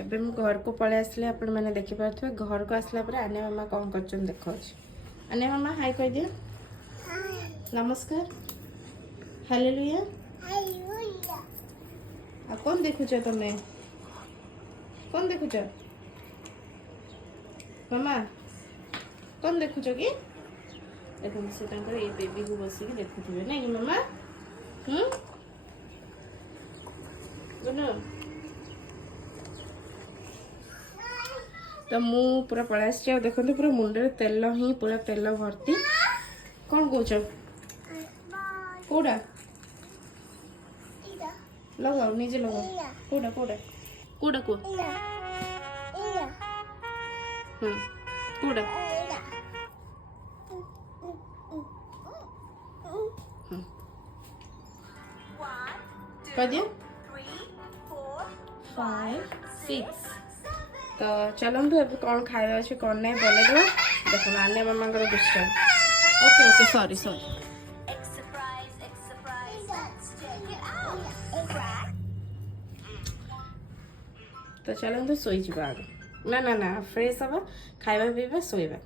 एबे मु घर को पळे आसले आपण माने देखि पारथबे घर को आसला पर आने मामा कोन करचन देखो आने मामा हाय कह दियो नमस्कार हालेलुया हालेलुया आ कौन देखुछ तमे कौन देखुछ मामा कौन देखुछ कि देखो से तांकर ए बेबी को बसी के देखुथिबे नै मामा बोलो तो मु पूरा पळा आसी देखो पूरा मुंडे तेल ही पूरा तेल भर्ती कौन कौच कोड़ा लगाओ निजे लगाओ कोड़ा कोड़ा कोड़ा को कोड़ा कह दियो 5 6 तो चलतु अब कौन खाଇବା अच्छे कौन नहीं बने देवा देखो आने मामा दुष्ट ओके ओके सॉरी सॉरी तो चलतु शोईजा आग ना ना ना फ्रेश हवा खाଇବା पीवा शोइबा